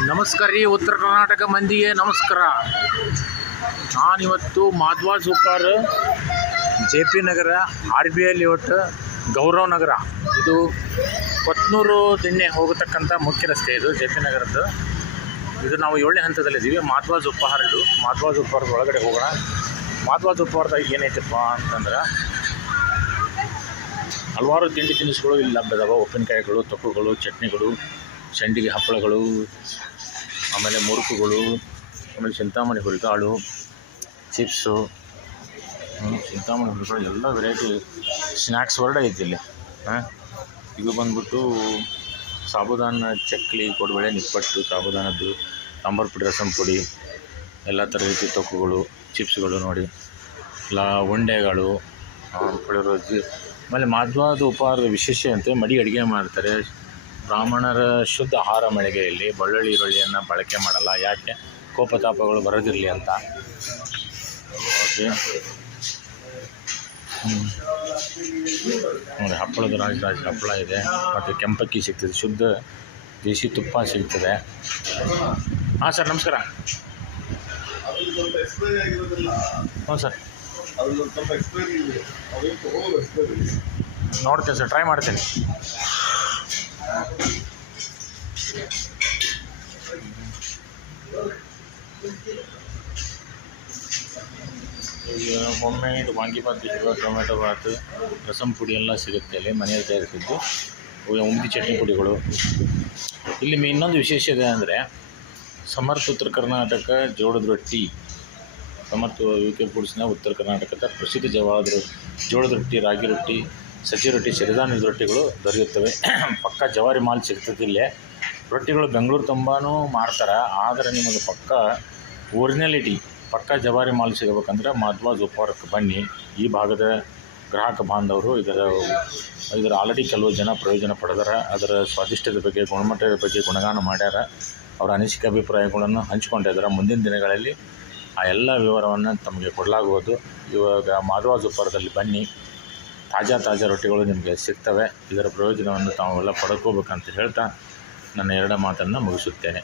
ನಮಸ್ಕಾರ ರೀ, ಉತ್ತರ ಕರ್ನಾಟಕ ಮಂದಿಗೆ ನಮಸ್ಕಾರ. ನಾನಿವತ್ತು Madhva super, J P Nagar, R B I layout Gaurav Nagar. ಇದು ಕೊತ್ನೂರು ದಿನ್ನೆ ಹೋಗತಕ್ಕಂಥ ಮುಖ್ಯ ರಸ್ತೆ ಇದು ಜೆ ಪಿ ನಗರದ್ದು. ಇದು ನಾವು ಏಳನೇ ಹಂತದಲ್ಲಿದ್ದೀವಿ ಮಾಧ್ವಾಜ್ ಉಪಹಾರ ಇದು. ಮಾಧ್ವಾಜ್ ಉಪಹಾರದ ಒಳಗಡೆ ಹೋಗೋಣ. ಮಾಧ್ವಾಜ್ ಉಪಹಾರದಾಗ ಏನೈತಪ್ಪ ಅಂತಂದ್ರೆ, ಹಲವಾರು ತಿಂಡಿ ತಿನಿಸುಗಳು ಇಲ್ಲಿ ಲಭ್ಯದವ. ಉಪ್ಪಿನಕಾಯಿಗಳು, ತೊಕ್ಕುಗಳು, ಚಟ್ನಿಗಳು. ಸಂಡಿಗೆ ಹಪ್ಪಳಗಳು, ಆಮೇಲೆ ಮುರುಕುಗಳು, ಆಮೇಲೆ ಚಿಂತಾಮಣಿ ಹುರಿಕಾಳು ಚಿಪ್ಸು ಚಿಂತಾಮಣಿ ಹುರಿಕಾಳು ಎಲ್ಲ ವೆರೈಟಿ ಸ್ನ್ಯಾಕ್ಸ್ ವರ್ಡ್ ಐತಿ ಇಲ್ಲಿ. ಹಾಂ? ಇದು ಬಂದ್ಬಿಟ್ಟು ಸಾಬುದಾನ ಚಕ್ಲಿ, ಕೊಡಬೇಳೆ, ನಿಪ್ಪಟ್ಟು, ಸಾಬುದಾನದ್ದು, ಸಾಂಬಾರು ಪುಡಿ, ರಸಂ ಪುಡಿ, ಎಲ್ಲ ಥರ ರೀತಿ ತೊಕ್ಕುಗಳು, ಚಿಪ್ಸ್ಗಳು ನೋಡಿ. ಇಲ್ಲ ಉಂಡೆಗಳು ಆಮೇಲೆ ಮಾಧ್ವಾದ ಉಪಹಾರದ ವಿಶೇಷ ಅಂತೆ ಮಡಿ ಅಡುಗೆ ಮಾಡ್ತಾರೆ. ಬ್ರಾಹ್ಮಣರ ಶುದ್ಧ ಆಹಾರ ಮಳಿಗೆಯಲ್ಲಿ ಬೆಳ್ಳುಳ್ಳಿ ಈರುಳ್ಳಿಯನ್ನು ಬಳಕೆ ಮಾಡಲ್ಲ. ಯಾಕೆ? ಕೋಪತಾಪಗಳು ಬರೋದಿರಲಿ ಅಂತ. ಓಕೆ. ನೋಡಿ, ಹಪ್ಪಳದ ರಾಜ ರಾಜ ಹಪ್ಪಳ ಇದೆ. ಮತ್ತು ಕೆಂಪಕ್ಕಿ ಸಿಗ್ತದೆ. ಶುದ್ಧ ದೇಸಿ ತುಪ್ಪ ಸಿಗ್ತದೆ. ಹಾಂ, ಸರ್, ನಮಸ್ಕಾರ. ಹ್ಞೂ ಸರ್. ನೋಡ್ತೇನೆ, ಸರ್. ಟ್ರೈ ಮಾಡ್ತೇನೆ. ಈಗ ಒಮ್ಮೆ ಇದು ಸಿಗುವ ಟೊಮೆಟೊ ಬಾತ್ ರಸಂ ಪುಡಿ ಎಲ್ಲ ಸಿಗುತ್ತೆ ಅಲ್ಲಿ ಮನೆಯಲ್ಲಿ ತಯಾರಿಸಿದ್ದು. ಉಂಬಿ ಚಟ್ನಿ ಪುಡಿಗಳು. ಇಲ್ಲಿ ಮೇ ಇನ್ನೊಂದು ವಿಶೇಷ ಇದೆ ಅಂದರೆ ಸಮರ್ಥ ಉತ್ತರ ಕರ್ನಾಟಕ ಜೋಳದ ರೊಟ್ಟಿ. ಸಮರ್ಥ ಯು ಕೆ ಫುಡ್ಸ್ನ ಉತ್ತರ ಕರ್ನಾಟಕದ ಪ್ರಸಿದ್ಧ ಜವಾದ ಜೋಳದ ರೊಟ್ಟಿ, ರಾಗಿ ರೊಟ್ಟಿ ಸಜ್ಜೆ ರೊಟ್ಟಿ ಸಿರಿಧಾನ್ಯದ ರೊಟ್ಟಿಗಳು ದೊರೆಯುತ್ತವೆ. ಪಕ್ಕ ಜವಾರಿ ಮಾಲ್ ಸಿಗ್ತದೆ ರೊಟ್ಟಿಗಳು ಬೆಂಗಳೂರು ತುಂಬಾನೂ ಮಾಡ್ತಾರೆ ಆದರೆ ನಿಮಗೆ ಪಕ್ಕ ಒರಿಜಿನಾಲಿಟಿ ಪಕ್ಕ ಜವಾರಿ ಮಾಲ್ ಸಿಗಬೇಕಂದ್ರೆ ಮಾಧ್ವಾ ಜೋಪಾರಕ್ಕೆ ಬನ್ನಿ. ಈ ಭಾಗದ ಗ್ರಾಹಕ ಬಾಂಧವರು ಇದರ ಇದರ ಆಲ್ರೆಡಿ ಕೆಲವು ಜನ ಪ್ರಯೋಜನ ಪಡೆದಾರ. ಅದರ ಸ್ವಾದಿಷ್ಟದ ಬಗ್ಗೆ, ಗುಣಮಟ್ಟದ ಬಗ್ಗೆ ಗುಣಗಾನ ಮಾಡ್ಯಾರ. ಅವರ ಅನಿಸಿಕೆ ಅಭಿಪ್ರಾಯಗಳನ್ನು ಹಂಚಿಕೊಂಡಿದ್ದಾರೆ ಮುಂದಿನ ದಿನಗಳಲ್ಲಿ ಆ ಎಲ್ಲ ವಿವರವನ್ನು ತಮಗೆ ಕೊಡಲಾಗುವುದು. ಇವಾಗ ಮಾಧವಾಜ್ ಜೋಪಾರದಲ್ಲಿ ಬನ್ನಿ. ತಾಜಾ ತಾಜಾ ರೊಟ್ಟಿಗಳು ನಿಮಗೆ ಸಿಗ್ತವೆ. ಇದರ ಪ್ರಯೋಜನವನ್ನು ತಾವೆಲ್ಲ ಪಡ್ಕೋಬೇಕಂತ ಹೇಳ್ತಾ ನನ್ನ ಎರಡು ಮಾತನ್ನು ಮುಗಿಸುತ್ತೇನೆ.